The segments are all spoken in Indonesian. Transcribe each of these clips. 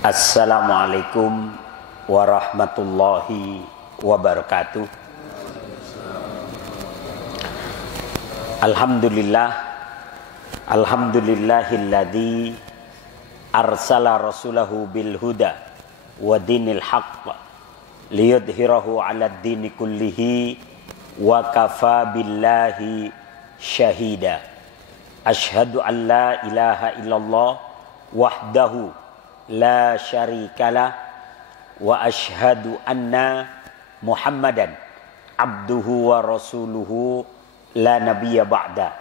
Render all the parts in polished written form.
Assalamualaikum warahmatullahi wabarakatuh. Alhamdulillahilladzi arsala rasulahu bil huda wa dinil haqq liyudhhirahu 'alad dini kullihi wa kafa billahi syahida. Asyhadu an la ilaha illallah wahdahu la syarikalah wa asyhadu anna Muhammadan abduhu wa rasuluhu la nabiyya ba'da.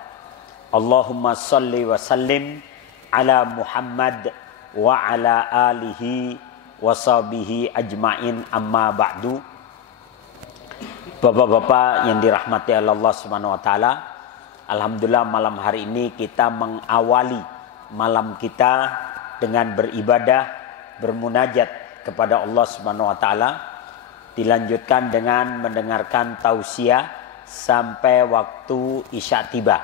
Allahumma salli wa sallim ala Muhammad wa ala alihi wa sahbihi ajma'in, amma ba'du. Bapak-bapak yang dirahmati Allah Subhanahu wa taala, alhamdulillah malam hari ini kita mengawali malam kita dengan beribadah, bermunajat kepada Allah Subhanahu wa taala, dilanjutkan dengan mendengarkan tausiah sampai waktu Isya tiba.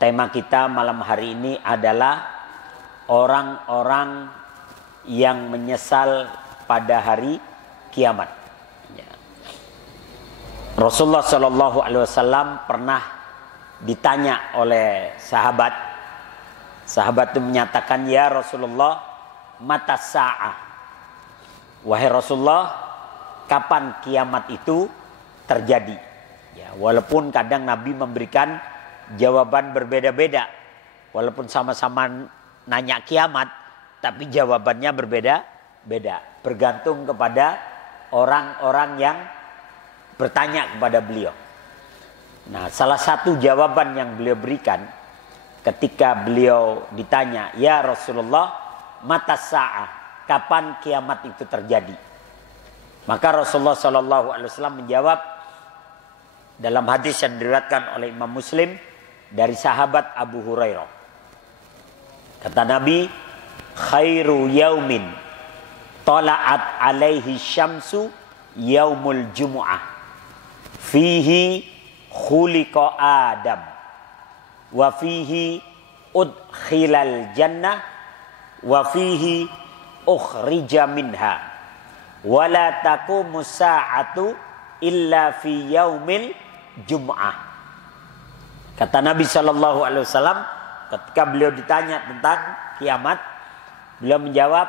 Tema kita malam hari ini adalah orang-orang yang menyesal pada hari kiamat. Rasulullah Shallallahu Alaihi Wasallam pernah ditanya oleh sahabat. Sahabat itu menyatakan, ya Rasulullah, mata sa'ah. Wahai Rasulullah, kapan kiamat itu terjadi? Ya, walaupun kadang Nabi memberikan jawaban berbeda-beda. Walaupun sama-sama nanya kiamat, tapi jawabannya berbeda-beda. Bergantung kepada orang-orang yang bertanya kepada beliau. Nah, salah satu jawaban yang beliau berikan ketika beliau ditanya, ya Rasulullah, mata sa'ah, kapan kiamat itu terjadi? Maka Rasulullah SAW menjawab dalam hadis yang diriwayatkan oleh Imam Muslim dari sahabat Abu Hurairah. Kata Nabi, khairu yaumin tala'at alaihi syamsu yaumul jumu'ah fihi khuliqa Adam wa fihi udkhilal jannah wa fihi ukhrija minha wa la taqumu sa'atu illa fi yaumil jum'ah. Kata Nabi sallallahu alaihi wasallam ketika beliau ditanya tentang kiamat, beliau menjawab,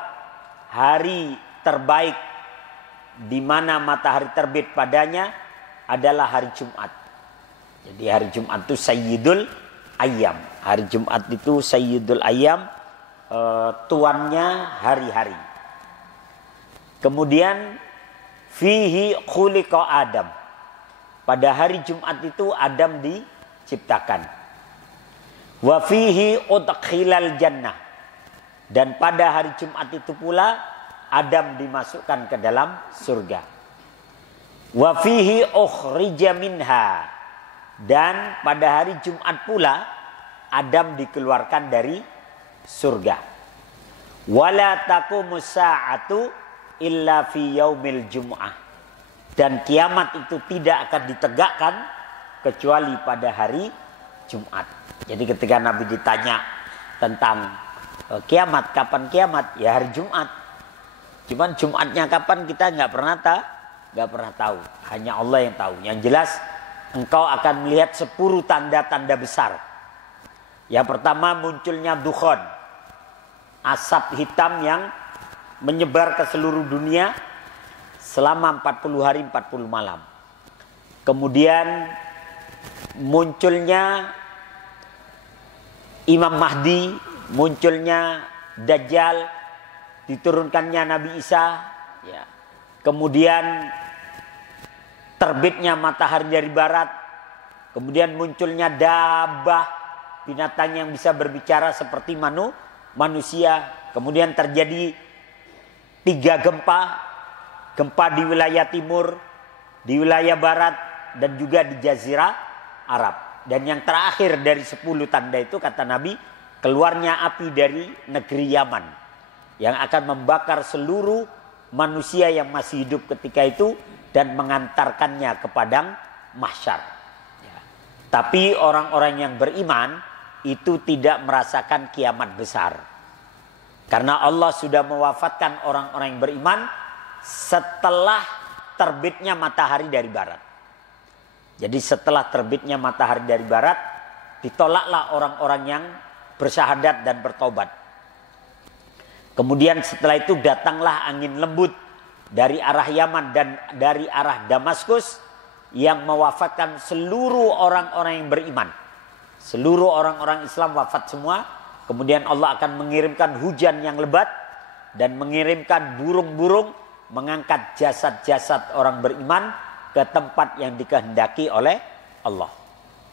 hari terbaik di mana matahari terbit padanya adalah hari Jumat. Jadi hari Jumat itu Sayyidul Ayyam. Hari Jumat itu Sayyidul Ayyam, tuannya hari-hari. Kemudian fihi khuliqa Adam. Pada hari Jumat itu Adam diciptakan. Wa fihi udkhilal jannah. Dan pada hari Jumat itu pula Adam dimasukkan ke dalam surga. Wa fihi ukhrija minha. Dan pada hari Jumat pula Adam dikeluarkan dari surga. Wala taqumu sa'atu illa fi yaumil jum'ah. Dan kiamat itu tidak akan ditegakkan kecuali pada hari Jumat. Jadi ketika Nabi ditanya tentang kiamat, kapan kiamat? Ya hari Jumat. Cuman Jumatnya kapan kita nggak pernah tahu. Hanya Allah yang tahu. Yang jelas engkau akan melihat 10 tanda-tanda besar. Yang pertama, munculnya dukhon, asap hitam yang menyebar ke seluruh dunia selama 40 hari 40 malam. Kemudian munculnya Imam Mahdi, munculnya Dajjal, diturunkannya Nabi Isa, ya. Kemudian terbitnya matahari dari barat, kemudian munculnya dabah, binatang yang bisa berbicara seperti manusia. Kemudian terjadi 3 gempa di wilayah timur, di wilayah barat, dan juga di Jazirah Arab. Dan yang terakhir dari 10 tanda itu, kata Nabi, keluarnya api dari negeri Yaman yang akan membakar seluruh manusia yang masih hidup ketika itu dan mengantarkannya ke padang mahsyar. Ya. Tapi orang-orang yang beriman itu tidak merasakan kiamat besar. Karena Allah sudah mewafatkan orang-orang yang beriman setelah terbitnya matahari dari barat. Jadi setelah terbitnya matahari dari barat, ditolaklah orang-orang yang bersyahadat dan bertobat. Kemudian setelah itu datanglah angin lembut dari arah Yaman dan dari arah Damaskus yang mewafatkan seluruh orang-orang yang beriman. Seluruh orang-orang Islam wafat semua. Kemudian Allah akan mengirimkan hujan yang lebat dan mengirimkan burung-burung mengangkat jasad-jasad orang beriman ke tempat yang dikehendaki oleh Allah.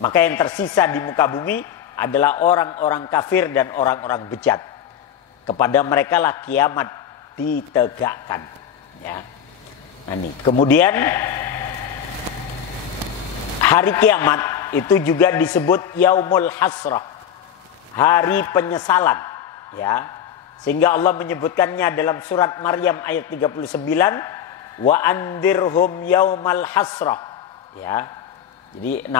Maka yang tersisa di muka bumi adalah orang-orang kafir dan orang-orang bejat. Kepada mereka lah kiamat ditegakkan. Ya. Nah, nih. Kemudian hari kiamat itu juga disebut Yaumul Hasrah, hari penyesalan, ya. Sehingga Allah menyebutkannya dalam surat Maryam ayat 39, wa andirhum yaumal hasrah, ya. Jadi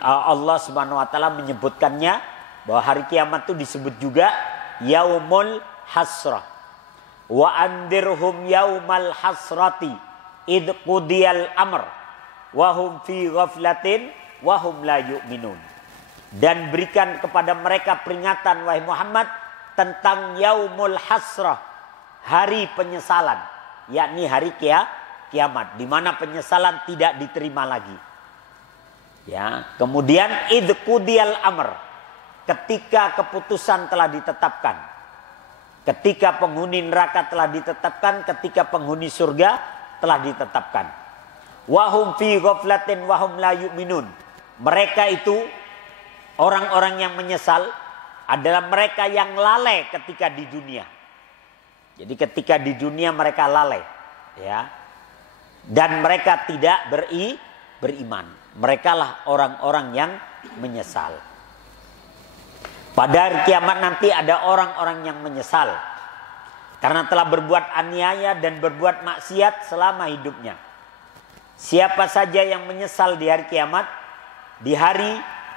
Allah Subhanahu wa taala menyebutkannya bahwa hari kiamat itu disebut juga Yaumul Hasrah. Wa andirhum yaumal hasrati id qudiyal amr wa hum fi ghaflatin wa hum la yu'minun. Dan berikan kepada mereka peringatan wahai Muhammad tentang Yaumul Hasrah, hari penyesalan, yakni hari kiamat di mana penyesalan tidak diterima lagi. Ya, kemudian id qudiyal amr, ketika keputusan telah ditetapkan. Ketika penghuni neraka telah ditetapkan, ketika penghuni surga telah ditetapkan. Wa hum fi ghaflatin wa hum la yu'minun. Mereka itu orang-orang yang menyesal adalah mereka yang lalai ketika di dunia. Jadi ketika di dunia mereka lalai, ya. Dan mereka tidak beriman. Mereka lah orang-orang yang menyesal. Pada hari kiamat nanti ada orang-orang yang menyesal karena telah berbuat aniaya dan berbuat maksiat selama hidupnya. Siapa saja yang menyesal di hari kiamat, di hari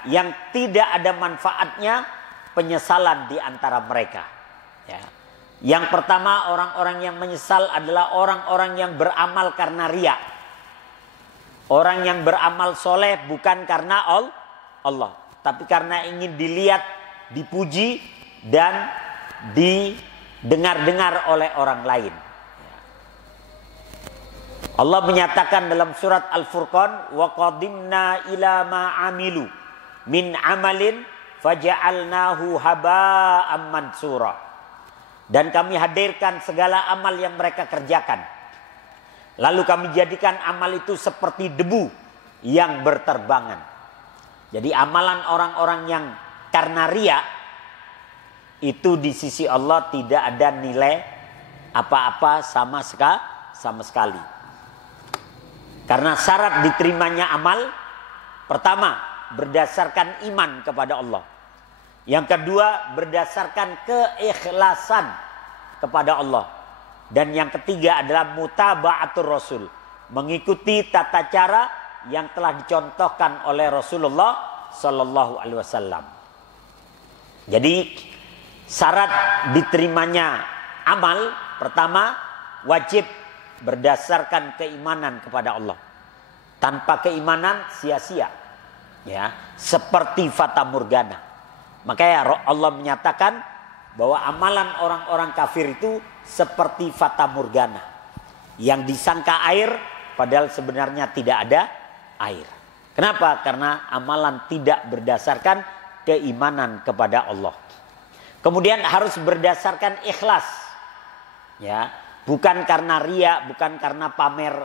yang tidak ada manfaatnya penyesalan di antara mereka. Ya. Yang pertama, orang-orang yang menyesal adalah orang-orang yang beramal karena riya. Orang yang beramal soleh bukan karena Allah, tapi karena ingin dilihat, dipuji, dan didengar-dengar oleh orang lain. Allah menyatakan dalam surat Al-Furqan, wa qadimna ila ma amilu min amalin faja'alnahu haba'am mansura. Dan kami hadirkan segala amal yang mereka kerjakan, lalu kami jadikan amal itu seperti debu yang berterbangan. Jadi amalan orang-orang yang karena riya itu di sisi Allah tidak ada nilai apa-apa sama sekali. Karena syarat diterimanya amal, pertama berdasarkan iman kepada Allah. Yang kedua berdasarkan keikhlasan kepada Allah. Dan yang ketiga adalah mutaba'atur Rasul, mengikuti tata cara yang telah dicontohkan oleh Rasulullah Sallallahu Alaihi Wasallam. Jadi syarat diterimanya amal pertama wajib berdasarkan keimanan kepada Allah. Tanpa keimanan sia-sia, ya, seperti fata morgana. Makanya Allah menyatakan bahwa amalan orang-orang kafir itu seperti fata morgana yang disangka air padahal sebenarnya tidak ada air. Kenapa? Karena amalan tidak berdasarkan keimanan kepada Allah. Kemudian harus berdasarkan ikhlas, ya, bukan karena riya, bukan karena pamer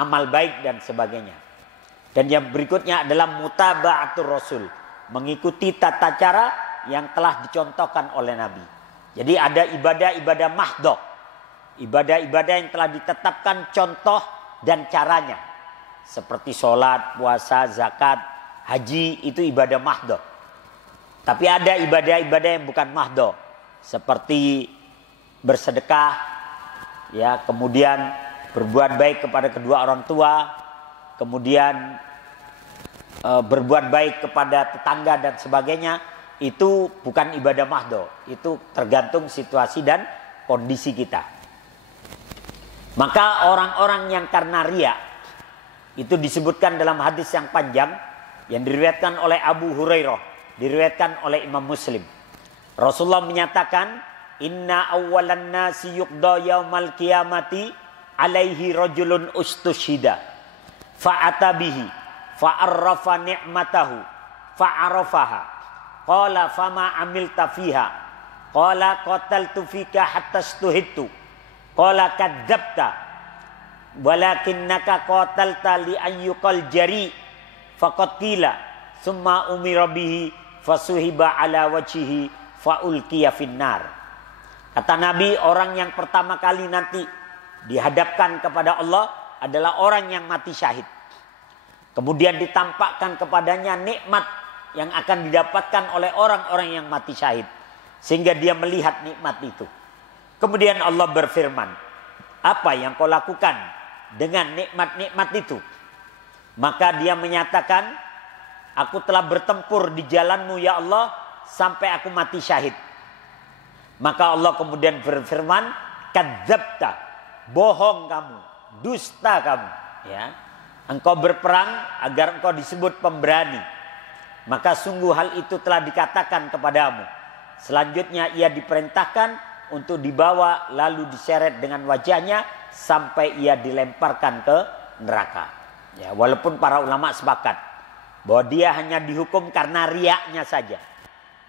amal baik dan sebagainya. Dan yang berikutnya adalah mutaba'atur Rasul, mengikuti tata cara yang telah dicontohkan oleh Nabi. Jadi ada ibadah-ibadah mahdoh, ibadah-ibadah yang telah ditetapkan contoh dan caranya, seperti sholat, puasa, zakat, haji, itu ibadah mahdoh. Tapi ada ibadah-ibadah yang bukan mahdoh, seperti bersedekah, ya, kemudian berbuat baik kepada kedua orang tua, kemudian berbuat baik kepada tetangga dan sebagainya. itu bukan ibadah mahdo. Itu tergantung situasi dan kondisi kita. Maka orang-orang yang karena riya, itu disebutkan dalam hadis yang panjang yang diriwayatkan oleh Abu Hurairah, diriwayatkan oleh Imam Muslim. Rasulullah menyatakan, inna awwalan nasi yuqda yaumal qiyamati alaihi rajulun ustushida fa'ata bihi fa'arrafa ni'matahu fa'arafaha qala fama amilta fiha qala qataltu fika hatta stuhittu qala kadzabta walakinnaka qatalta li ayyuqal jari faqad qila summa umira bihi fasuhiba ala wajhihi faulqiya finnar. Kata Nabi, orang yang pertama kali nanti dihadapkan kepada Allah adalah orang yang mati syahid. Kemudian ditampakkan kepadanya nikmat yang akan didapatkan oleh orang-orang yang mati syahid, sehingga dia melihat nikmat itu. Kemudian Allah berfirman, apa yang kau lakukan dengan nikmat-nikmat itu? Maka dia menyatakan, aku telah bertempur di jalanmu ya Allah sampai aku mati syahid. Maka Allah kemudian berfirman, kadzabta, bohong kamu, dusta kamu, ya. Engkau berperang agar engkau disebut pemberani. Maka sungguh hal itu telah dikatakan kepadamu. Selanjutnya ia diperintahkan untuk dibawa lalu diseret dengan wajahnya sampai ia dilemparkan ke neraka. Ya, walaupun para ulama sepakat bahwa dia hanya dihukum karena riaknya saja.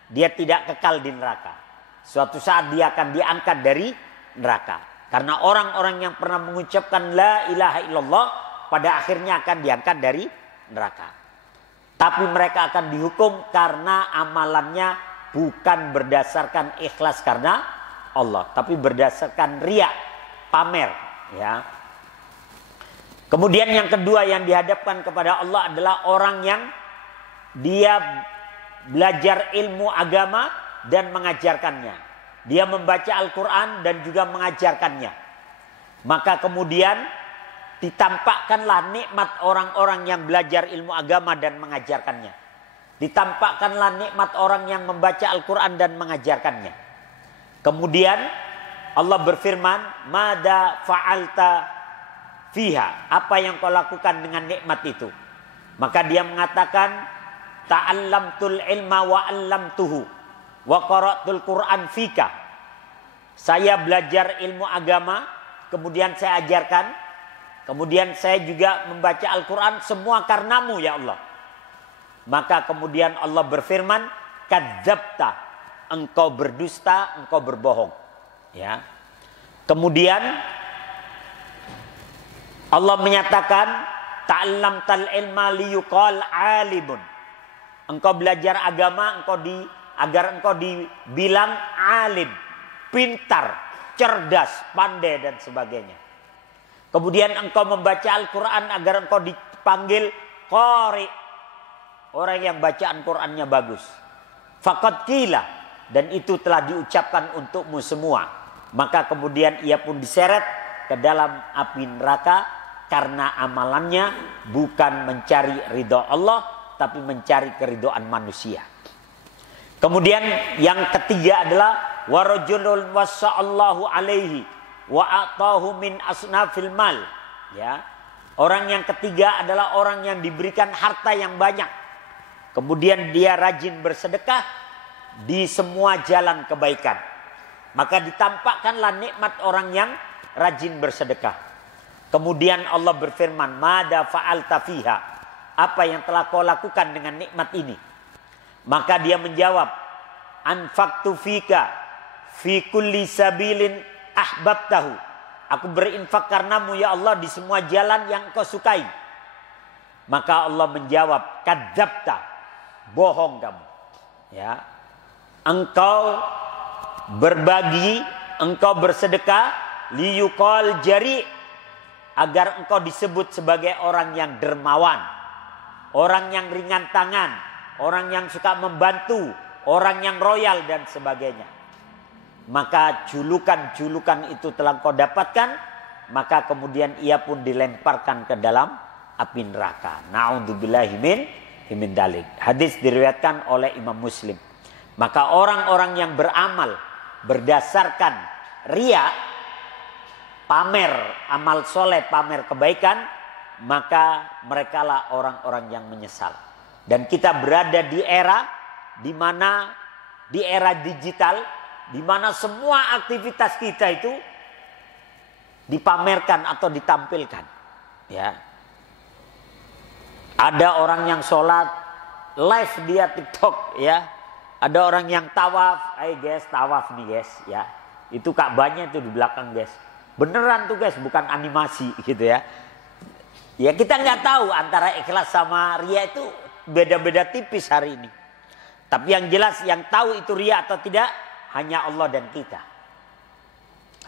Dia tidak kekal di neraka. Suatu saat dia akan diangkat dari neraka. Karena orang-orang yang pernah mengucapkan la ilaha illallah pada akhirnya akan diangkat dari neraka. Tapi mereka akan dihukum karena amalannya bukan berdasarkan ikhlas karena Allah, tapi berdasarkan riya, pamer, ya. Kemudian yang kedua yang dihadapkan kepada Allah adalah orang yang dia belajar ilmu agama dan mengajarkannya. Dia membaca Al-Quran dan juga mengajarkannya. Maka kemudian ditampakkanlah nikmat orang-orang yang belajar ilmu agama dan mengajarkannya. Ditampakkanlah nikmat orang yang membaca Al-Quran dan mengajarkannya. Kemudian Allah berfirman, mada fa'alta fiha, apa yang kau lakukan dengan nikmat itu? Maka dia mengatakan, ta'allamtul ilma wa 'allamtuhu wa qara'tul Qur'an fika. Saya belajar ilmu agama, kemudian saya ajarkan. Kemudian saya juga membaca Al-Quran, semua karenamu ya Allah. Maka kemudian Allah berfirman, kadzabta, engkau berdusta, engkau berbohong. Ya. Kemudian Allah menyatakan, ta'allamtal ilma liyuqal alimun. Engkau belajar agama agar engkau dibilang alim, pintar, cerdas, pandai dan sebagainya. Kemudian engkau membaca Al-Quran agar engkau dipanggil qari, orang yang bacaan Qurannya bagus. Faqad qila, dan itu telah diucapkan untukmu semua. Maka kemudian ia pun diseret ke dalam api neraka karena amalannya bukan mencari ridho Allah, tapi mencari keridhaan manusia. Kemudian yang ketiga adalah warajulun wasa'allahu alaihi wa atahu min asnafil mal, ya. Orang yang ketiga adalah orang yang diberikan harta yang banyak, kemudian dia rajin bersedekah di semua jalan kebaikan. Maka ditampakkanlah nikmat orang yang rajin bersedekah. Kemudian Allah berfirman, mada fa'alta fiha, apa yang telah kau lakukan dengan nikmat ini? Maka dia menjawab, anfaqtu fika fi kulli sabilin ahbabtahu, aku berinfak karenamu ya Allah di semua jalan yang kau sukai. Maka Allah menjawab, kadzabta, bohong kamu, ya. Engkau berbagi, engkau bersedekah liyuqal jari, agar engkau disebut sebagai orang yang dermawan, orang yang ringan tangan, orang yang suka membantu, orang yang royal dan sebagainya. Maka julukan-julukan itu telah kau dapatkan, maka kemudian ia pun dilemparkan ke dalam api neraka. Na'udzubillahi min dalik. Hadis diriwayatkan oleh Imam Muslim. Maka orang-orang yang beramal berdasarkan riya, pamer amal soleh, pamer kebaikan, maka merekalah orang-orang yang menyesal. Dan kita berada di era digital, di mana semua aktivitas kita itu dipamerkan atau ditampilkan. Ya, ada orang yang sholat live dia TikTok, ya. Ada orang yang tawaf, guys, tawaf nih guys, ya. Itu Ka'bahnya itu di belakang guys. Beneran tuh guys, bukan animasi gitu ya. Ya kita nggak tahu antara ikhlas sama riya itu beda-beda tipis hari ini. Tapi yang jelas yang tahu itu riya atau tidak hanya Allah dan kita.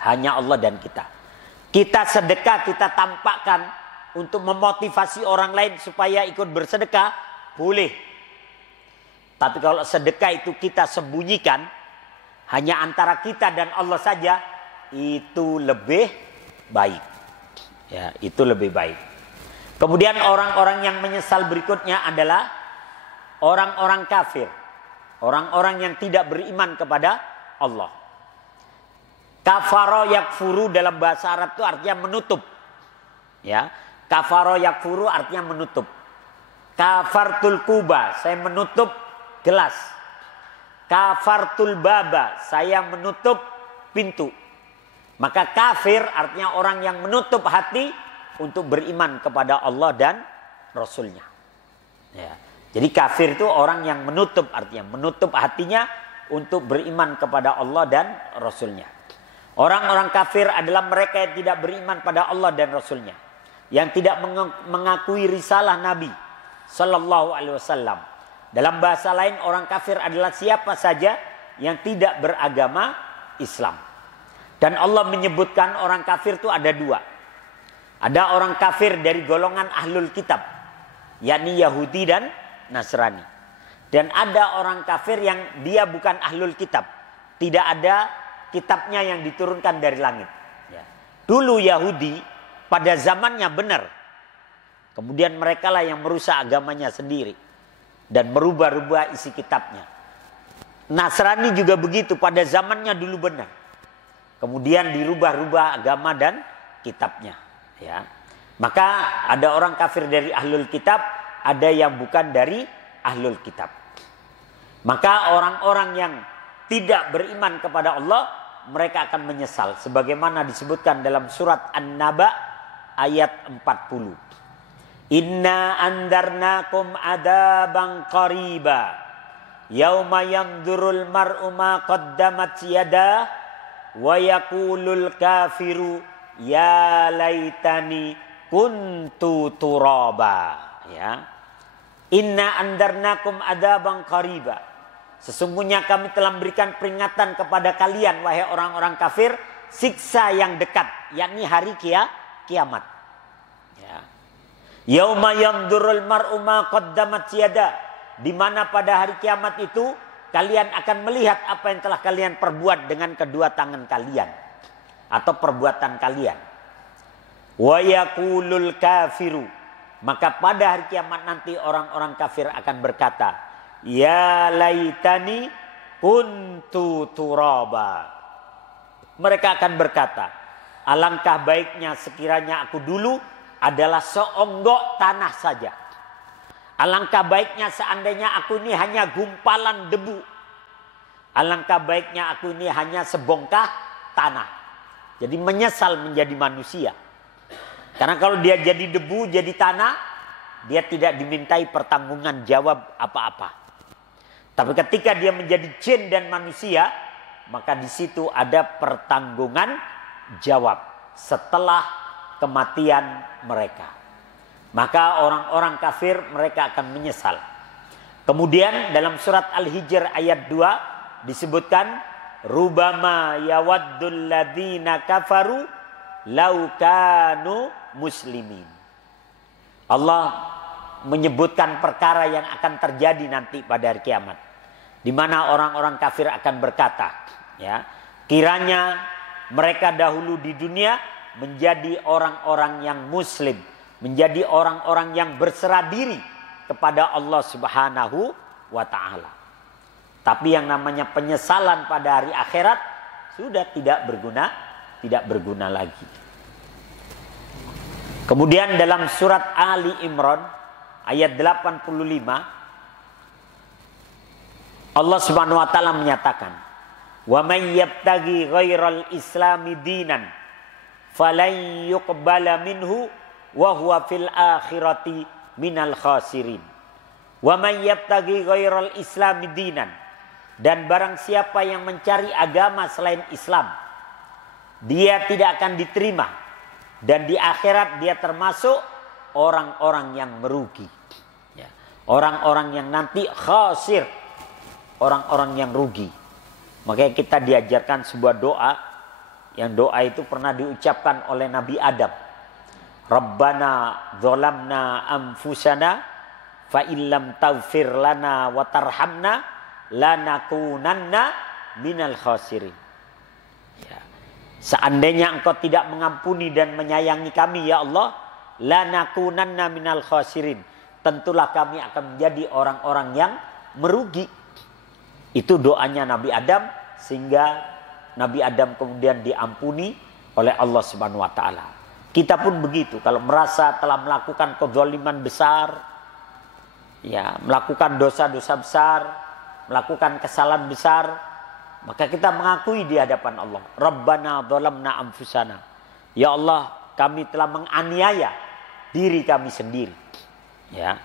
Hanya Allah dan kita. Kita sedekah, kita tampakkan untuk memotivasi orang lain supaya ikut bersedekah, boleh. Tapi kalau sedekah itu kita sembunyikan, hanya antara kita dan Allah saja, itu lebih baik. Ya, itu lebih baik. Kemudian orang-orang yang menyesal berikutnya adalah orang-orang kafir. Orang-orang yang tidak beriman kepada Allah. Kafaro yakfuru dalam bahasa Arab itu artinya menutup. Ya, kafaro yakfuru artinya menutup. Kafartul kuba, saya menutup gelas. Kafartul baba, saya menutup pintu. Maka kafir artinya orang yang menutup hati untuk beriman kepada Allah dan Rasulnya. Ya. Jadi kafir itu orang yang menutup, artinya menutup hatinya untuk beriman kepada Allah dan Rasulnya. Orang-orang kafir adalah mereka yang tidak beriman pada Allah dan Rasulnya, yang tidak mengakui risalah Nabi Sallallahu Alaihi Wasallam. Dalam bahasa lain, orang kafir adalah siapa saja yang tidak beragama Islam. Dan Allah menyebutkan orang kafir itu ada dua. Ada orang kafir dari golongan ahlul kitab, yakni Yahudi dan Nasrani. Dan ada orang kafir yang dia bukan ahlul kitab, tidak ada kitabnya yang diturunkan dari langit. Ya. Dulu Yahudi pada zamannya benar, kemudian mereka lah yang merusak agamanya sendiri dan merubah-rubah isi kitabnya. Nasrani juga begitu, pada zamannya dulu benar, kemudian dirubah-rubah agama dan kitabnya. Ya, maka ada orang kafir dari ahlul kitab, ada yang bukan dari ahlul kitab. Maka orang-orang yang tidak beriman kepada Allah, mereka akan menyesal. Sebagaimana disebutkan dalam surat An-Naba ayat 40. Inna andarnakum adaban qariba. Yauma yamdurul mar'u ma qaddamat yadah. Wa yakulul kafiru ya laitani kuntu turaba. Ya. Inna andarnakum adaban qariba. Sesungguhnya kami telah memberikan peringatan kepada kalian wahai orang-orang kafir, siksa yang dekat, yakni hari kiamat. Ya. Yauma yamdurul mar'u ma qaddamat yadah, di mana pada hari kiamat itu kalian akan melihat apa yang telah kalian perbuat dengan kedua tangan kalian atau perbuatan kalian. Wa yaqulul kafiru, maka pada hari kiamat nanti orang-orang kafir akan berkata, ya laitani kuntu turaba. Mereka akan berkata, alangkah baiknya sekiranya aku dulu adalah seonggok tanah saja. Alangkah baiknya seandainya aku ini hanya gumpalan debu. Alangkah baiknya aku ini hanya sebongkah tanah. Jadi menyesal menjadi manusia. Karena kalau dia jadi debu, jadi tanah, dia tidak dimintai pertanggungan jawab apa-apa. Tapi ketika dia menjadi jin dan manusia, maka di situ ada pertanggungan jawab setelah kematian mereka. Maka orang-orang kafir mereka akan menyesal. Kemudian dalam surat Al-Hijr ayat 2 disebutkan, rubama yawaddul ladzina kafaru lau kanu muslimin. Allah menyebutkan perkara yang akan terjadi nanti pada hari kiamat, di mana orang-orang kafir akan berkata, ya, kiranya mereka dahulu di dunia menjadi orang-orang yang muslim, menjadi orang-orang yang berserah diri kepada Allah Subhanahu wa ta'ala. Tapi yang namanya penyesalan pada hari akhirat sudah tidak berguna lagi. Kemudian dalam surat Ali Imran ayat 85 Allah Subhanahu wa taala menyatakan, "Wa may yabtaghi ghairal islami dinan falan yuqbala minhu wa huwa fil akhirati minal khasirin." Wa may yabtaghi ghairal islami dinan, dan barang siapa yang mencari agama selain Islam, dia tidak akan diterima, dan di akhirat dia termasuk orang-orang yang merugi. Ya. Orang-orang yang nanti khasir, orang-orang yang rugi. Makanya kita diajarkan sebuah doa, yang doa itu pernah diucapkan oleh Nabi Adam. Rabbana dzalamna anfusana fa illam taghfir lana wa tarhamna lanakunanna minal khasirin. Ya. Seandainya engkau tidak mengampuni dan menyayangi kami ya Allah, lanakunanna minal khasirin, tentulah kami akan menjadi orang-orang yang merugi. Itu doanya Nabi Adam, sehingga Nabi Adam kemudian diampuni oleh Allah Subhanahu wa taala. Kita pun begitu, kalau merasa telah melakukan kezaliman besar, ya, melakukan dosa-dosa besar, melakukan kesalahan besar, maka kita mengakui di hadapan Allah, Rabbana dzalamna anfusana. Ya Allah, kami telah menganiaya diri kami sendiri. Ya.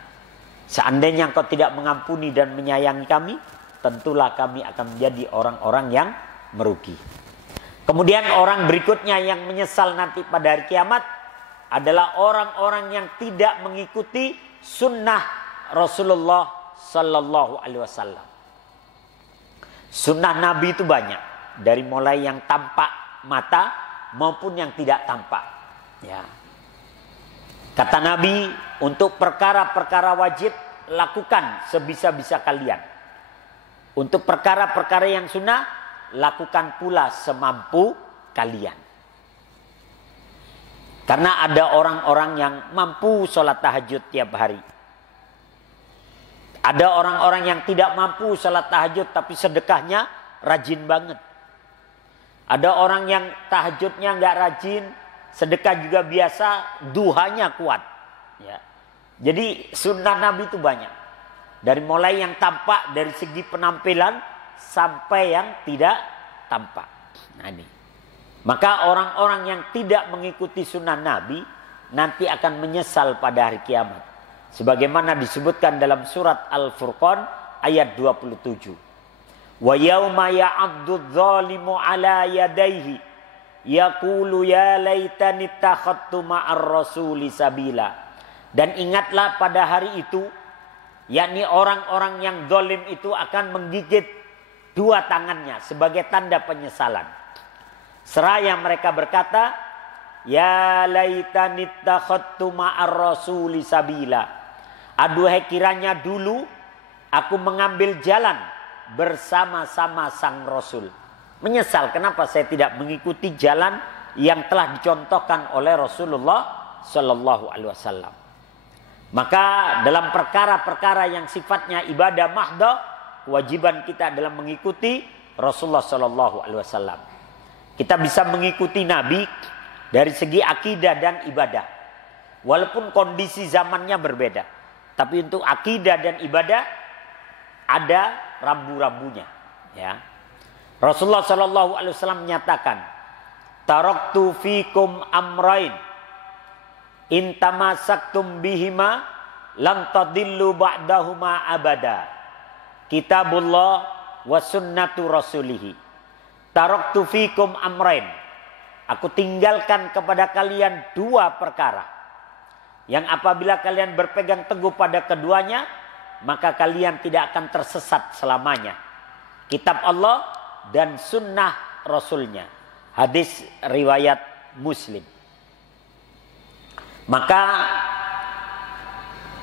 Seandainya Engkau tidak mengampuni dan menyayangi kami, tentulah kami akan menjadi orang-orang yang merugi. Kemudian orang berikutnya yang menyesal nanti pada hari kiamat adalah orang-orang yang tidak mengikuti sunnah Rasulullah Sallallahu Alaihi Wasallam. Sunnah Nabi itu banyak, dari mulai yang tampak mata maupun yang tidak tampak. Ya. Kata Nabi, untuk perkara-perkara wajib lakukan sebisa-bisa kalian. Untuk perkara-perkara yang sunnah, lakukan pula semampu kalian. Karena ada orang-orang yang mampu sholat tahajud tiap hari. Ada orang-orang yang tidak mampu sholat tahajud tapi sedekahnya rajin banget. Ada orang yang tahajudnya nggak rajin, sedekah juga biasa, duhanya kuat. Ya. Jadi sunnah Nabi itu banyak. Dari mulai yang tampak dari segi penampilan sampai yang tidak tampak. Nah ini. Maka orang-orang yang tidak mengikuti sunnah Nabi nanti akan menyesal pada hari kiamat. Sebagaimana disebutkan dalam surat Al-Furqan ayat 27. Wa yauma ya'addu adh-dhalimu 'ala yadayhi yaqulu ya laitani ittakhadtu ma'ar rasuli sabila. Dan ingatlah pada hari itu, yakni orang-orang yang zalim itu akan menggigit dua tangannya sebagai tanda penyesalan. Seraya mereka berkata, ya laitani ittakhadtu ma'ar rasuli sabila. Aduhai kiranya dulu aku mengambil jalan bersama-sama sang Rasul. Menyesal kenapa saya tidak mengikuti jalan yang telah dicontohkan oleh Rasulullah Sallallahu Alaihi Wasallam. Maka dalam perkara-perkara yang sifatnya ibadah mahdoh, kewajiban kita adalah mengikuti Rasulullah Sallallahu Alaihi Wasallam. Kita bisa mengikuti Nabi dari segi akidah dan ibadah, walaupun kondisi zamannya berbeda. Tapi untuk akidah dan ibadah ada rambu-rambunya. Ya. Rasulullah Sallallahu Alaihi Wasallam menyatakan, taraktu fikum amrain, in tamasaktum bihima lam tadillu ba'dahuma abada. Kitabullah wa sunnatu rasulihi. Taraktu fikum amrain. Aku tinggalkan kepada kalian dua perkara, yang apabila kalian berpegang teguh pada keduanya, maka kalian tidak akan tersesat selamanya. Kitab Allah dan sunnah Rasulnya. Hadis riwayat Muslim. Maka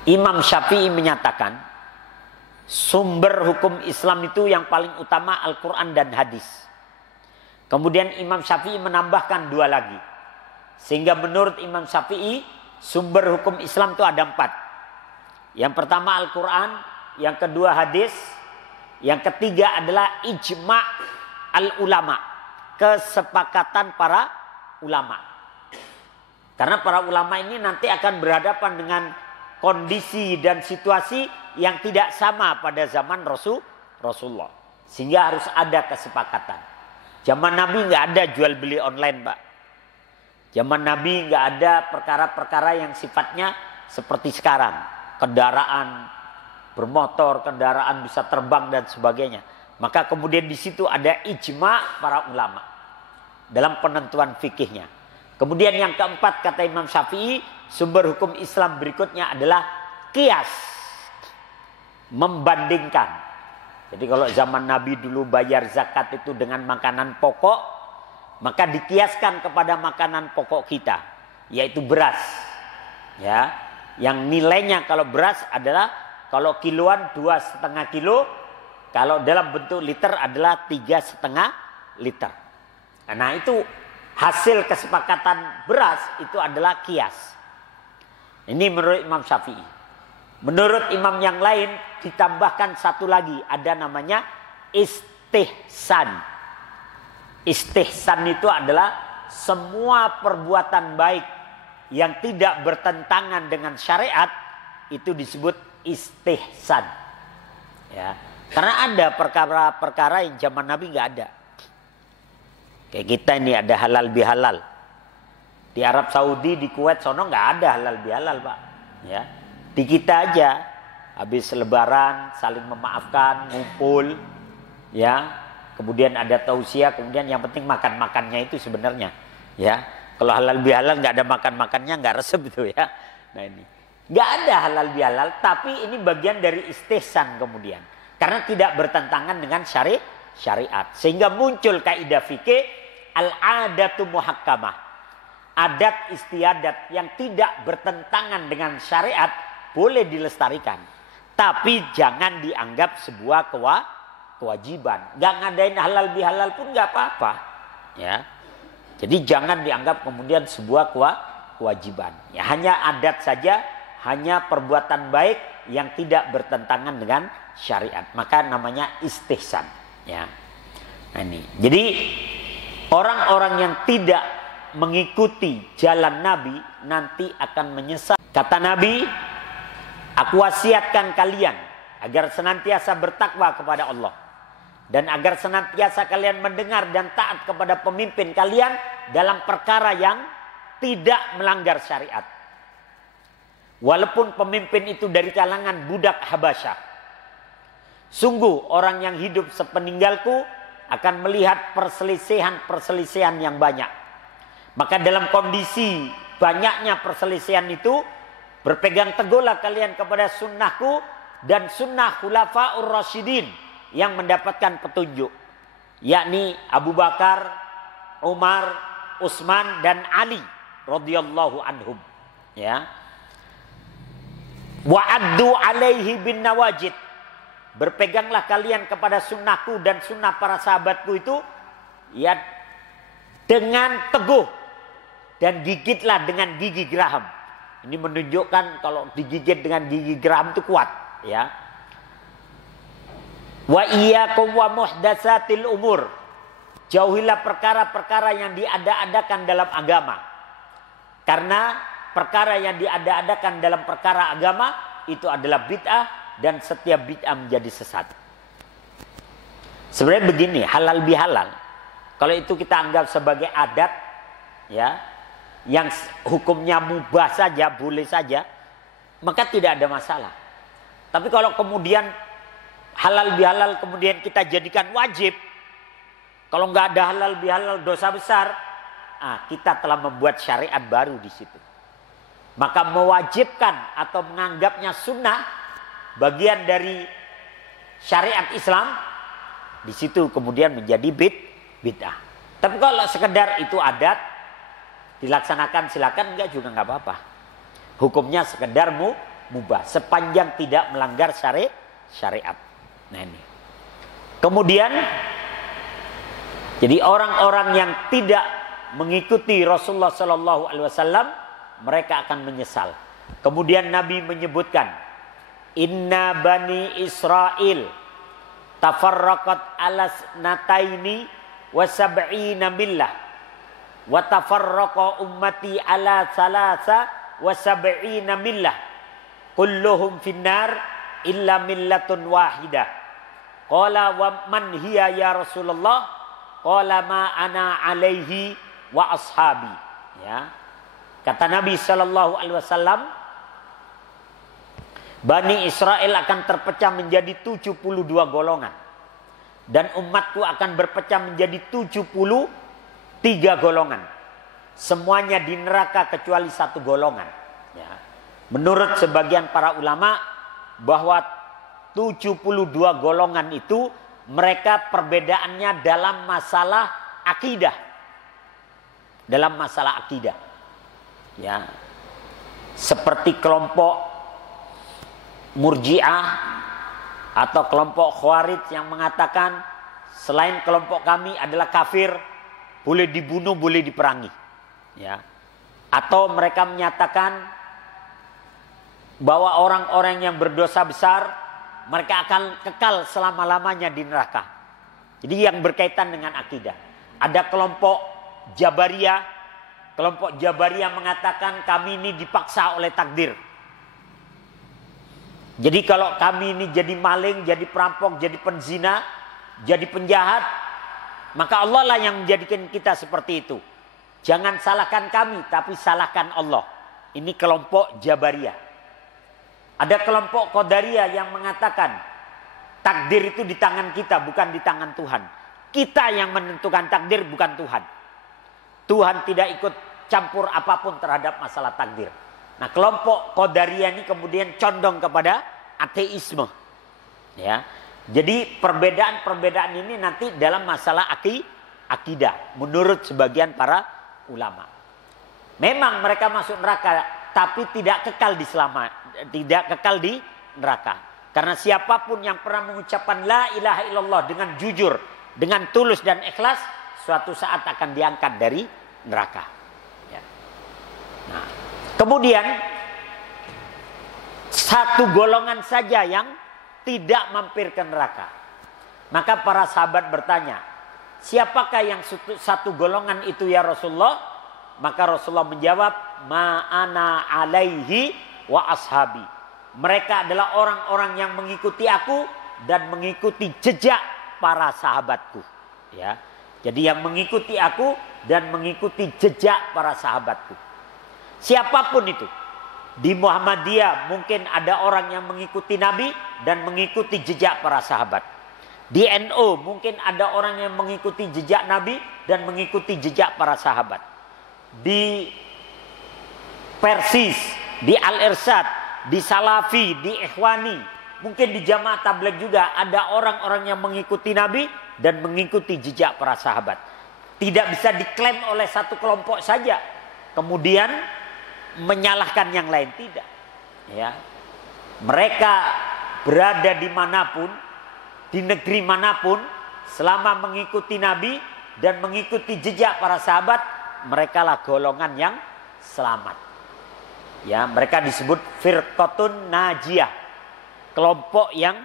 Imam Syafi'i menyatakan, sumber hukum Islam itu yang paling utama Al-Quran dan hadis. Kemudian Imam Syafi'i menambahkan dua lagi. Sehingga menurut Imam Syafi'i, sumber hukum Islam itu ada 4. Yang pertama Al-Quran, yang kedua hadis, Yang ketiga adalah ijma' al-ulama, kesepakatan para ulama. Karena para ulama ini nanti akan berhadapan dengan kondisi dan situasi yang tidak sama pada zaman Rasulullah. Sehingga harus ada kesepakatan. Zaman Nabi nggak ada jual beli online, Pak. Zaman Nabi nggak ada perkara-perkara yang sifatnya seperti sekarang. Kendaraan bermotor, kendaraan bisa terbang dan sebagainya. Maka kemudian di situ ada ijma para ulama dalam penentuan fikihnya. Kemudian yang keempat kata Imam Syafi'i, sumber hukum Islam berikutnya adalah qiyas. Membandingkan. Jadi kalau zaman Nabi dulu bayar zakat itu dengan makanan pokok, maka dikiaskan kepada makanan pokok kita, yaitu beras. Ya, yang nilainya kalau beras adalah kalau kiloan 2,5 kilo, kalau dalam bentuk liter adalah 3,5 liter. Nah itu hasil kesepakatan beras itu adalah kias. Ini menurut Imam Syafi'i. Menurut imam yang lain ditambahkan satu lagi, ada namanya istihsan. Istihsan itu adalah semua perbuatan baik yang tidak bertentangan dengan syariat itu disebut istihsan. Ya, karena ada perkara-perkara yang zaman Nabi nggak ada. Kayak kita ini ada halal bihalal. Di Arab Saudi, di Kuwait sono nggak ada halal bihalal, Pak. Ya, di kita aja habis lebaran saling memaafkan, ngumpul, ya. Kemudian ada tausiah, kemudian yang penting makan-makannya itu sebenarnya. Ya, kalau halal bihalal nggak ada makan-makannya nggak resep itu ya. Nah ini nggak ada halal bihalal, tapi ini bagian dari istihsan kemudian. Karena tidak bertentangan dengan syariat. Sehingga muncul kaidah fikih al-adatu muhakkamah. Adat istiadat yang tidak bertentangan dengan syariat boleh dilestarikan. Tapi jangan dianggap sebuah kewajiban. Gak ngadain halal bihalal pun gak apa-apa. Ya. Jadi jangan dianggap kemudian sebuah kewajiban. Ya, hanya adat saja, hanya perbuatan baik yang tidak bertentangan dengan syariat. Maka namanya istihsan. Ya. Nah ini. Jadi orang-orang yang tidak mengikuti jalan Nabi nanti akan menyesal. Kata Nabi, aku wasiatkan kalian agar senantiasa bertakwa kepada Allah. Dan agar senantiasa kalian mendengar dan taat kepada pemimpin kalian dalam perkara yang tidak melanggar syariat. Walaupun pemimpin itu dari kalangan budak Habasyah. Sungguh orang yang hidup sepeninggalku akan melihat perselisihan yang banyak. Maka dalam kondisi banyaknya perselisihan itu, berpegang teguhlah kalian kepada sunnahku dan sunnah khulafaur rasyidin yang mendapatkan petunjuk, yakni Abu Bakar, Umar, Utsman dan Ali radhiyallahu anhum. Ya. Wa'addu alaihi bin nawajid. Berpeganglah kalian kepada sunnahku dan sunnah para sahabatku itu ya dengan teguh dan gigitlah dengan gigi geraham. Ini menunjukkan kalau digigit dengan gigi geraham itu kuat, ya. Wa iyyakum wa muhdatsatil umur. Jauhilah perkara-perkara yang diada-adakan dalam agama. Karena perkara yang diada-adakan dalam perkara agama itu adalah bid'ah dan setiap bid'ah menjadi sesat. Sebenarnya begini, halal bihalal. Kalau itu kita anggap sebagai adat, ya, yang hukumnya mubah saja, boleh saja, maka tidak ada masalah. Tapi kalau kemudian halal bihalal kemudian kita jadikan wajib, kalau nggak ada halal bihalal dosa besar, kita telah membuat syariat baru di situ. Maka mewajibkan atau menganggapnya sunnah bagian dari syariat Islam, di situ kemudian menjadi bid'ah. Tapi kalau sekedar itu adat dilaksanakan silakan, enggak juga nggak apa-apa. Hukumnya sekedar mubah sepanjang tidak melanggar syariat. Nah ini. Kemudian jadi orang-orang yang tidak mengikuti Rasulullah Sallallahu Alaihi Wasallam mereka akan menyesal. Kemudian Nabi menyebutkan, Inna bani Israel tafarraqat alas nataini wa sab'ina millah wa tafarraqa ummati ala salasa wa sab'ina millah kulluhum finnar illa millatun wahidah. Qala wa man hiya ya Rasulullah? Qala ma ana alaihi wa ashabi. Ya. Kata Nabi sallallahu alaihi wasallam, Bani Israel akan terpecah menjadi 72 golongan. Dan umatku akan berpecah menjadi 73 golongan. Semuanya di neraka kecuali satu golongan. Ya. Menurut sebagian para ulama, bahwa 72 golongan itu mereka perbedaannya dalam masalah akidah. Dalam masalah akidah. Ya. Seperti kelompok Murji'ah atau kelompok Khawarij yang mengatakan selain kelompok kami adalah kafir, boleh dibunuh, boleh diperangi. Ya. Atau mereka menyatakan bahwa orang-orang yang berdosa besar mereka akan kekal selama-lamanya di neraka. Jadi yang berkaitan dengan akidah. Ada kelompok Jabariyah. Kelompok Jabariyah mengatakan kami ini dipaksa oleh takdir. Jadi kalau kami ini jadi maling, jadi perampok, jadi penzina, jadi penjahat, maka Allah lah yang menjadikan kita seperti itu. Jangan salahkan kami, tapi salahkan Allah. Ini kelompok Jabariyah. Ada kelompok Qadariyah yang mengatakan takdir itu di tangan kita, bukan di tangan Tuhan. Kita yang menentukan takdir, bukan Tuhan. Tuhan tidak ikut campur apapun terhadap masalah takdir. Nah, kelompok Qadariyah ini kemudian condong kepada ateisme. Ya. Jadi perbedaan-perbedaan ini nanti dalam masalah akidah menurut sebagian para ulama. Memang mereka masuk neraka tapi tidak kekal di neraka. Karena siapapun yang pernah mengucapkan la ilaha illallah dengan jujur, dengan tulus dan ikhlas, suatu saat akan diangkat dari neraka. Ya. Nah, kemudian satu golongan saja yang tidak mampir ke neraka. Maka para sahabat bertanya, siapakah yang satu golongan itu ya Rasulullah? Maka Rasulullah menjawab, ma'ana alaihi wa ashabi. Mereka adalah orang-orang yang mengikuti aku dan mengikuti jejak para sahabatku. Ya. Jadi yang mengikuti aku dan mengikuti jejak para sahabatku. Siapapun itu. Di Muhammadiyah mungkin ada orang yang mengikuti Nabi dan mengikuti jejak para sahabat. Di NU mungkin ada orang yang mengikuti jejak Nabi dan mengikuti jejak para sahabat. Di Persis, di Al-Irsyad, di Salafi, di Ikhwani, mungkin di Jamaah Tabligh juga ada orang-orang yang mengikuti Nabi dan mengikuti jejak para sahabat. Tidak bisa diklaim oleh satu kelompok saja kemudian menyalahkan yang lain, tidak. Ya. Mereka berada dimanapun, di negeri manapun, selama mengikuti Nabi dan mengikuti jejak para sahabat, mereka lah golongan yang selamat. Ya, mereka disebut firqatun najiyah, kelompok yang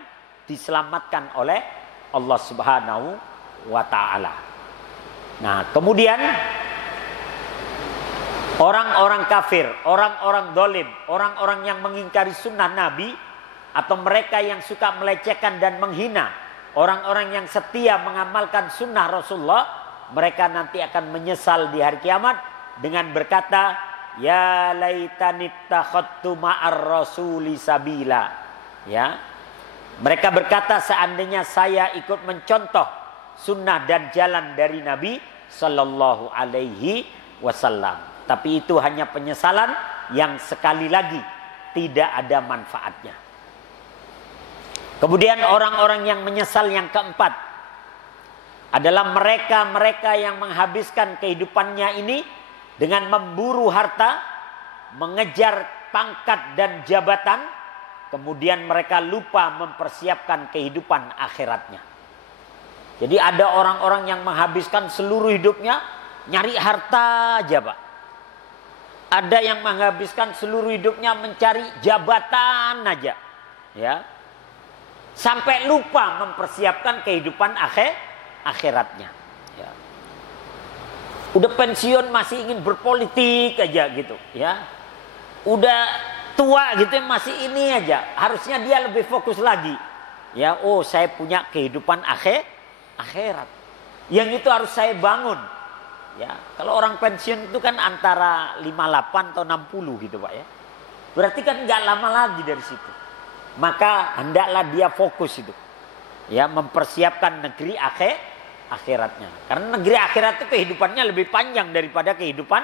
diselamatkan oleh Allah Subhanahu wa taala. Nah, kemudian orang-orang kafir, orang-orang dolim, orang-orang yang mengingkari sunnah Nabi, atau mereka yang suka melecehkan dan menghina orang-orang yang setia mengamalkan sunnah Rasulullah, mereka nanti akan menyesal di hari kiamat dengan berkata, ya laitani takhadtu ma'ar rasuli sabila. Ya. Mereka berkata, seandainya saya ikut mencontoh sunnah dan jalan dari Nabi sallallahu alaihi wasallam. Tapi itu hanya penyesalan yang sekali lagi tidak ada manfaatnya. Kemudian orang-orang yang menyesal yang keempat adalah mereka-mereka yang menghabiskan kehidupannya ini dengan memburu harta, mengejar pangkat dan jabatan, kemudian mereka lupa mempersiapkan kehidupan akhiratnya. Jadi ada orang-orang yang menghabiskan seluruh hidupnya nyari harta aja, Pak. Ada yang menghabiskan seluruh hidupnya mencari jabatan aja. Ya. Sampai lupa mempersiapkan kehidupan akhiratnya. Ya. Udah pensiun masih ingin berpolitik aja gitu, ya. Udah tua gitu masih ini aja. Harusnya dia lebih fokus lagi. Ya, oh saya punya kehidupan akhirat. Yang itu harus saya bangun. Ya, kalau orang pensiun itu kan antara 58 atau 60 gitu Pak ya. Berarti kan nggak lama lagi dari situ. Maka hendaklah dia fokus itu. Ya, mempersiapkan negeri akhiratnya. Karena negeri akhirat itu kehidupannya lebih panjang daripada kehidupan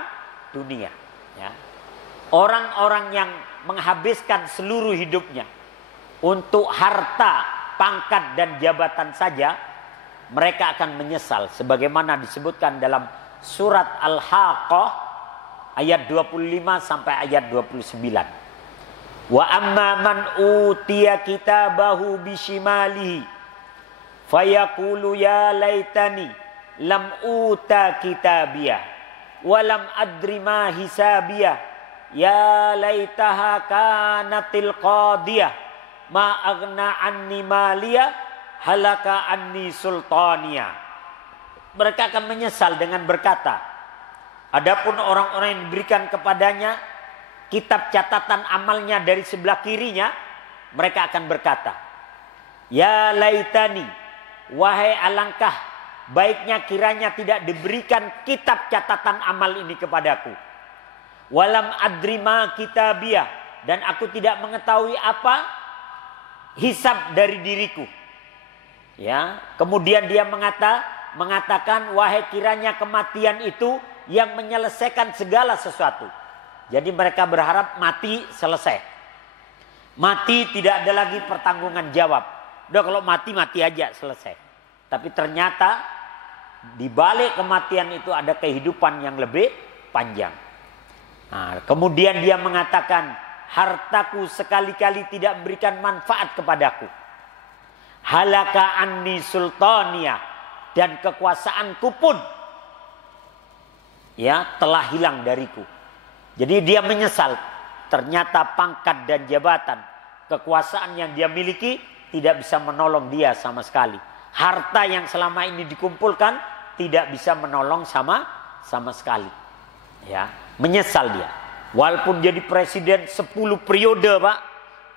dunia. Ya. Orang-orang yang menghabiskan seluruh hidupnya untuk harta, pangkat dan jabatan saja, mereka akan menyesal. Sebagaimana disebutkan dalam surat Al-Haqqah ayat 25 sampai ayat 29. Wa amma man utiya kitabahu bishimalihi fayaqulu ya laitani lam uta kitabiyah wa lam adri ma hisabiyah ya laitaha kanatil qadiyah ma aghna anni maliyah halaka anni sultaniyah. Mereka akan menyesal dengan berkata, adapun orang-orang yang diberikan kepadanya kitab catatan amalnya dari sebelah kirinya, mereka akan berkata, ya laitani, wahai alangkah baiknya kiranya tidak diberikan kitab catatan amal ini kepadaku. Walam adrima kitabiyah, dan aku tidak mengetahui apa hisab dari diriku. Ya, kemudian dia mengatakan, wahai kiranya kematian itu yang menyelesaikan segala sesuatu. Jadi mereka berharap mati selesai. Mati tidak ada lagi pertanggungan jawab. Udah kalau mati aja selesai. Tapi ternyata di balik kematian itu ada kehidupan yang lebih panjang. Nah, kemudian dia mengatakan, hartaku sekali-kali tidak memberikan manfaat kepadaku. Halaka anni sultania, dan kekuasaanku pun ya telah hilang dariku. Jadi dia menyesal, ternyata pangkat dan jabatan, kekuasaan yang dia miliki tidak bisa menolong dia sama sekali. Harta yang selama ini dikumpulkan tidak bisa menolong sama sekali. Ya, menyesal dia. Walaupun jadi presiden 10 periode, Pak,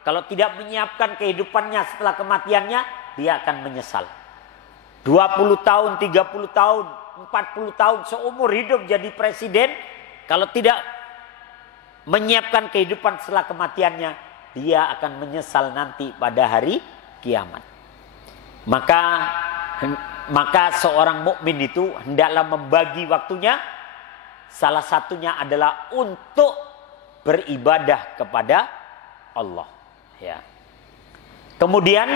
kalau tidak menyiapkan kehidupannya setelah kematiannya, dia akan menyesal. 20 tahun, 30 tahun, 40 tahun seumur hidup jadi presiden, kalau tidak menyiapkan kehidupan setelah kematiannya, dia akan menyesal nanti pada hari kiamat. Maka seorang mukmin itu hendaklah membagi waktunya, salah satunya adalah untuk beribadah kepada Allah. Ya. Kemudian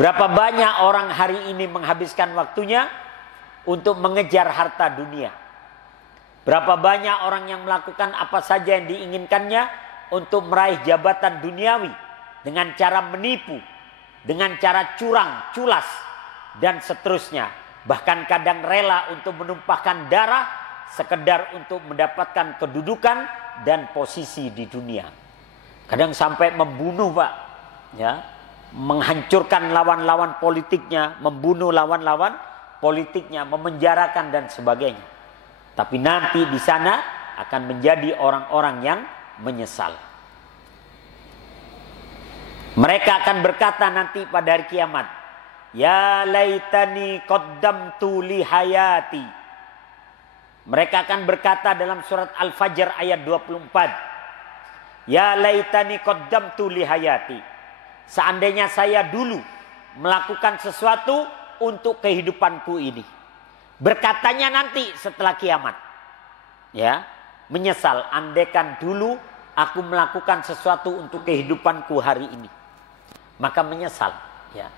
berapa banyak orang hari ini menghabiskan waktunya untuk mengejar harta dunia? Berapa banyak orang yang melakukan apa saja yang diinginkannya untuk meraih jabatan duniawi dengan cara menipu, dengan cara curang, culas, dan seterusnya. Bahkan kadang rela untuk menumpahkan darah sekedar untuk mendapatkan kedudukan dan posisi di dunia. Kadang sampai membunuh, Pak, ya, menghancurkan lawan-lawan politiknya, membunuh lawan-lawan politiknya, memenjarakan dan sebagainya. Tapi nanti di sana akan menjadi orang-orang yang menyesal. Mereka akan berkata nanti pada hari kiamat, ya laitani qaddamtu li hayati. Mereka akan berkata dalam surat Al-Fajr ayat 24, ya laitani qaddamtu li hayati. Seandainya saya dulu melakukan sesuatu untuk kehidupanku ini. Berkatanya nanti setelah kiamat. Ya, menyesal, andaikan dulu aku melakukan sesuatu untuk kehidupanku hari ini. Maka menyesal, ya.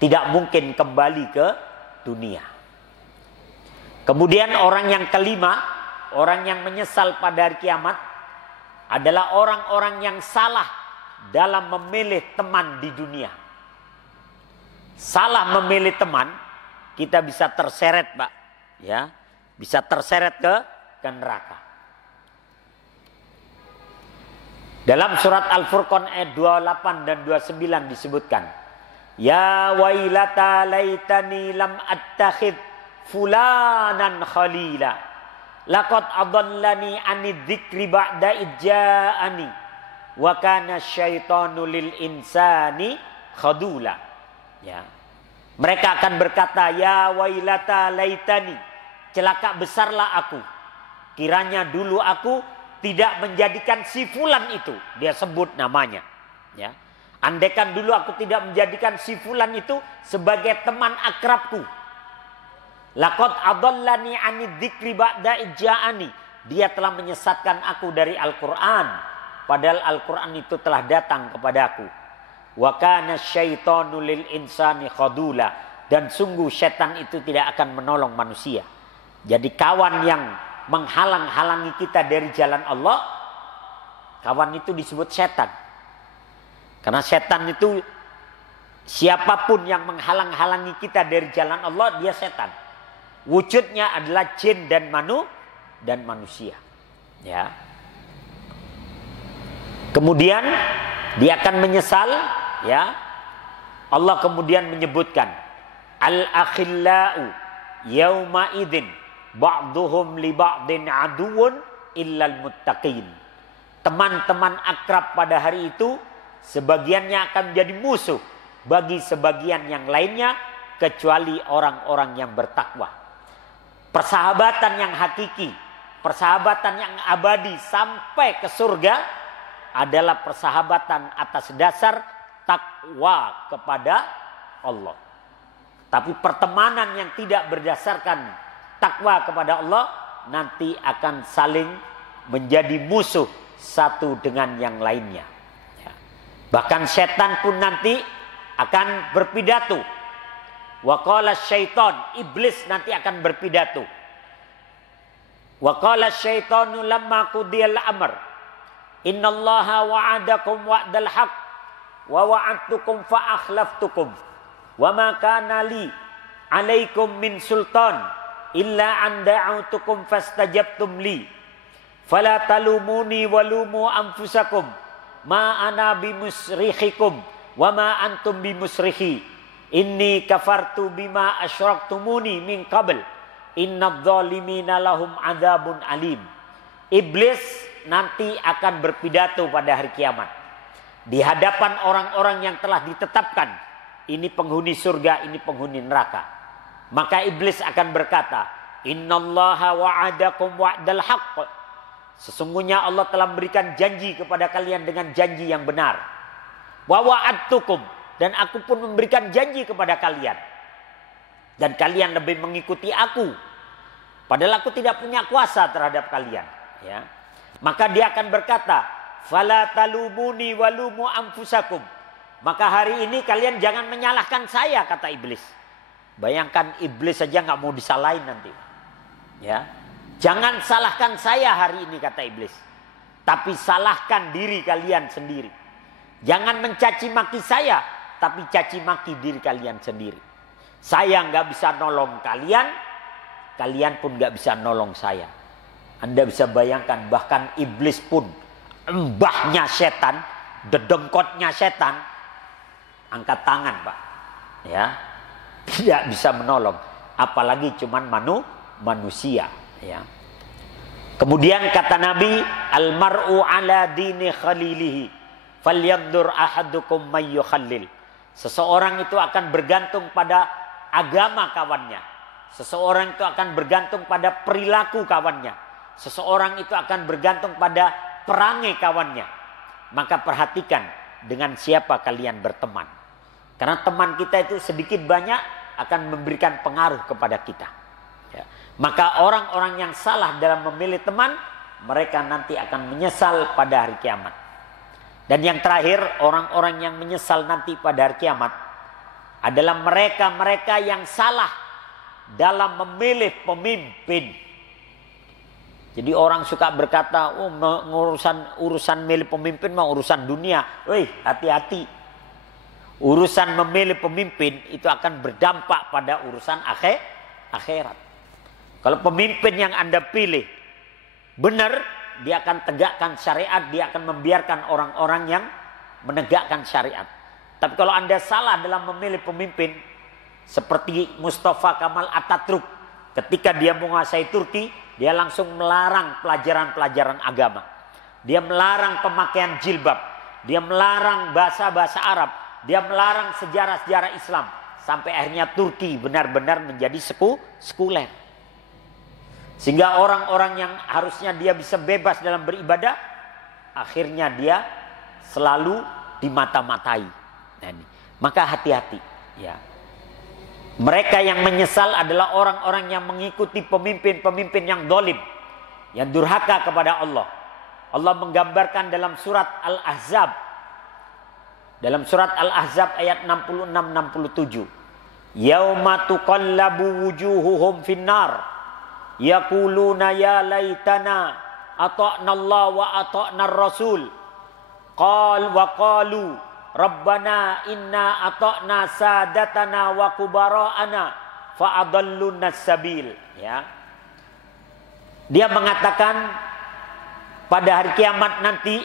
Tidak mungkin kembali ke dunia. Kemudian orang yang kelima, orang yang menyesal pada hari kiamat adalah orang-orang yang salah dalam memilih teman di dunia. Salah memilih teman, kita bisa terseret, Pak. Ya, bisa terseret ke neraka. Dalam surat Al-Furqan ayat 28 dan 29 disebutkan, Ya wailata laitani lam attakhid fulanan khalila. Laqad adallani anid dzikri ba'da idja'ani. Wa kana syaitanu lil insani khadula. Ya. Mereka akan berkata, ya wailata laitani, celaka besarlah aku. Kiranya dulu aku tidak menjadikan si fulan itu, dia sebut namanya. Ya. Andaikan dulu aku tidak menjadikan si fulan itu sebagai teman akrabku. Laqad adallani anid dzikri ba'da idja'ani. Dia telah menyesatkan aku dari Al-Qur'an, padahal Al-Qur'an itu telah datang kepadaku. Wa kana syaitanu lil insani khadula. Dan sungguh setan itu tidak akan menolong manusia. Jadi kawan yang menghalang-halangi kita dari jalan Allah, kawan itu disebut setan. Karena setan itu siapapun yang menghalang-halangi kita dari jalan Allah, dia setan. Wujudnya adalah jin dan manusia. Ya. Kemudian dia akan menyesal, ya. Allah kemudian menyebutkan al-akhillau yauma idzin ba'duhum li ba'din aduwwun illal muttaqin. Teman-teman akrab pada hari itu sebagiannya akan menjadi musuh bagi sebagian yang lainnya kecuali orang-orang yang bertakwa. Persahabatan yang hakiki, persahabatan yang abadi sampai ke surga adalah persahabatan atas dasar takwa kepada Allah. Tapi pertemanan yang tidak berdasarkan takwa kepada Allah nanti akan saling menjadi musuh satu dengan yang lainnya. Ya. Bahkan setan pun nanti akan berpidato. Wa qala syaitan, iblis nanti akan berpidato. Wa qala syaitanu lamma qudiyal amr innallaha wa'adakum wa'dal haq wa wa'adtukum fa akhlaftukum wa ma kana li alaikum min sultan illa an da'autukum fastajabtum li fala talumuni walumu anfusakum ma ana bimusrikhikum wa ma antum bimusrikhi inni kafartu bima asyraktumuni min qabl innadh-dhalimina lahum adzabun alim. Iblis nanti akan berpidato pada hari kiamat di hadapan orang-orang yang telah ditetapkan ini penghuni surga, ini penghuni neraka. Maka iblis akan berkata, innallaha wa'adakum wa'dal haqq. Sesungguhnya Allah telah memberikan janji kepada kalian dengan janji yang benar. Wa wa'adtukum, dan aku pun memberikan janji kepada kalian. Dan kalian lebih mengikuti aku. Padahal aku tidak punya kuasa terhadap kalian. Ya. Maka dia akan berkata, fala talumuni walumu anfusakum. Maka hari ini kalian jangan menyalahkan saya, kata iblis. Bayangkan iblis saja nggak mau disalahin nanti. Ya, jangan salahkan saya hari ini, kata iblis. Tapi salahkan diri kalian sendiri. Jangan mencaci maki saya, tapi caci maki diri kalian sendiri. Saya nggak bisa nolong kalian, kalian pun nggak bisa nolong saya. Anda bisa bayangkan bahkan iblis pun mbahnya setan, dedengkotnya setan, angkat tangan, Pak. Ya. Tidak bisa menolong, apalagi cuman manusia, ya. Kemudian kata Nabi, al-mar'u ala dini khalilihi falyanzur ahadukum may yukhallil. Seseorang itu akan bergantung pada agama kawannya. Seseorang itu akan bergantung pada perilaku kawannya. Seseorang itu akan bergantung pada perangai kawannya. Maka perhatikan dengan siapa kalian berteman. Karena teman kita itu sedikit banyak akan memberikan pengaruh kepada kita. Ya. Maka orang-orang yang salah dalam memilih teman, mereka nanti akan menyesal pada hari kiamat. Dan yang terakhir, orang-orang yang menyesal nanti pada hari kiamat adalah mereka-mereka yang salah dalam memilih pemimpin. Jadi orang suka berkata, oh urusan milih pemimpin mah urusan dunia. Wih, hati-hati. Urusan memilih pemimpin itu akan berdampak pada urusan akhirat. Kalau pemimpin yang Anda pilih benar, dia akan tegakkan syariat, dia akan membiarkan orang-orang yang menegakkan syariat. Tapi kalau Anda salah dalam memilih pemimpin, seperti Mustafa Kemal Atatürk, ketika dia menguasai Turki, dia langsung melarang pelajaran-pelajaran agama. Dia melarang pemakaian jilbab, dia melarang bahasa-bahasa Arab, dia melarang sejarah-sejarah Islam. Sampai akhirnya Turki benar-benar menjadi sekuler. Sehingga orang-orang yang harusnya dia bisa bebas dalam beribadah, akhirnya dia selalu dimata-matai. Nah, ini. Maka hati-hati. Ya. Mereka yang menyesal adalah orang-orang yang mengikuti pemimpin-pemimpin yang dolim, yang durhaka kepada Allah. Allah menggambarkan dalam surat Al-Ahzab, ayat 66-67. Yauma tuqallabu wujuhuhum finnar yaquluna ya laitana ata'na Allah wa ata'na ar-rasul qalu rabbana inna ata'na sadatana wa kubara'ana fa'adalluna sabil. Ya. Dia mengatakan pada hari kiamat nanti,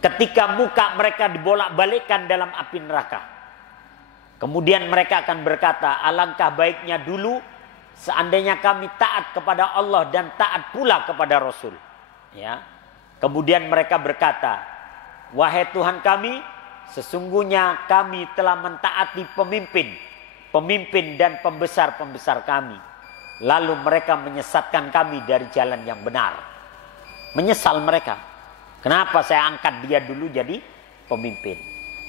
ketika muka mereka dibolak-balikkan dalam api neraka, kemudian mereka akan berkata, alangkah baiknya dulu seandainya kami taat kepada Allah dan taat pula kepada Rasul. Ya. Kemudian mereka berkata, wahai Tuhan kami, sesungguhnya kami telah mentaati pemimpin dan pembesar-pembesar kami. Lalu mereka menyesatkan kami dari jalan yang benar. Menyesal mereka. Kenapa saya angkat dia dulu jadi pemimpin?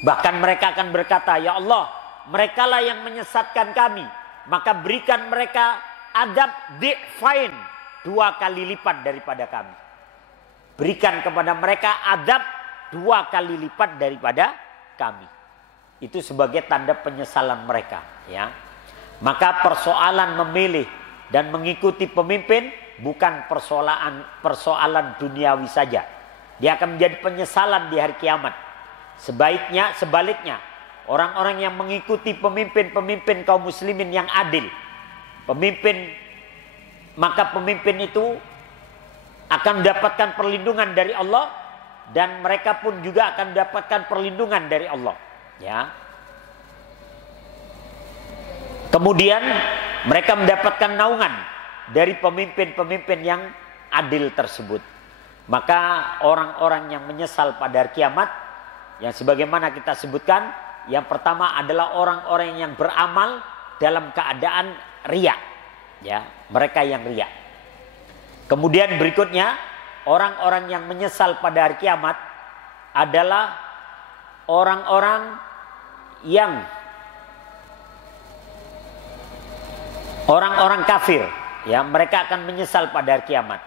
Bahkan mereka akan berkata, ya Allah, merekalah yang menyesatkan kami, maka berikan mereka adab di'fain, 2 kali lipat daripada kami. Berikan kepada mereka adab 2 kali lipat daripada kami. Itu sebagai tanda penyesalan mereka. Ya. Maka persoalan memilih dan mengikuti pemimpin bukan persoalan duniawi saja. Dia akan menjadi penyesalan di hari kiamat. Sebaliknya, orang-orang yang mengikuti pemimpin-pemimpin kaum muslimin yang adil, maka pemimpin itu akan mendapatkan perlindungan dari Allah, dan mereka pun juga akan mendapatkan perlindungan dari Allah. Ya. Kemudian mereka mendapatkan naungan dari pemimpin-pemimpin yang adil tersebut. Maka orang-orang yang menyesal pada hari kiamat, yang sebagaimana kita sebutkan, yang pertama adalah orang-orang yang beramal dalam keadaan riya. Ya, mereka yang riya. Kemudian berikutnya, orang-orang yang menyesal pada hari kiamat adalah orang-orang kafir. Ya, mereka akan menyesal pada hari kiamat.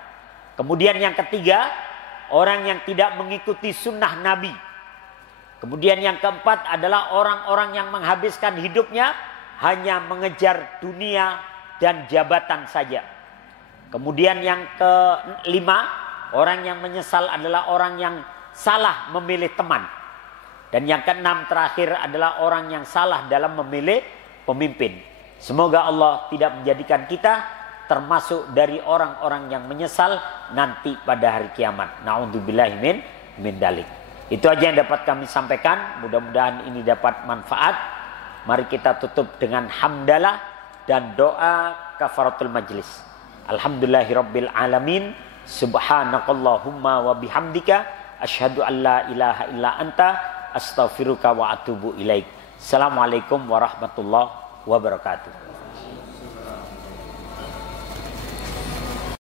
Kemudian yang ketiga, orang yang tidak mengikuti sunnah Nabi. Kemudian yang keempat adalah orang-orang yang menghabiskan hidupnya hanya mengejar dunia dan jabatan saja. Kemudian yang kelima, orang yang menyesal adalah orang yang salah memilih teman. Dan yang keenam terakhir adalah orang yang salah dalam memilih pemimpin. Semoga Allah tidak menjadikan kita termasuk dari orang-orang yang menyesal nanti pada hari kiamat. Na'udzubillahi min dalik. Itu aja yang dapat kami sampaikan. Mudah-mudahan ini dapat manfaat. Mari kita tutup dengan hamdalah dan doa kafaratul majlis. Alhamdulillahirabbil alamin. Subhanakallahumma wa bihamdika asyhadu an la ilaha illa anta astaghfiruka wa atubu ilaik. Assalamualaikum warahmatullahi wabarakatuh.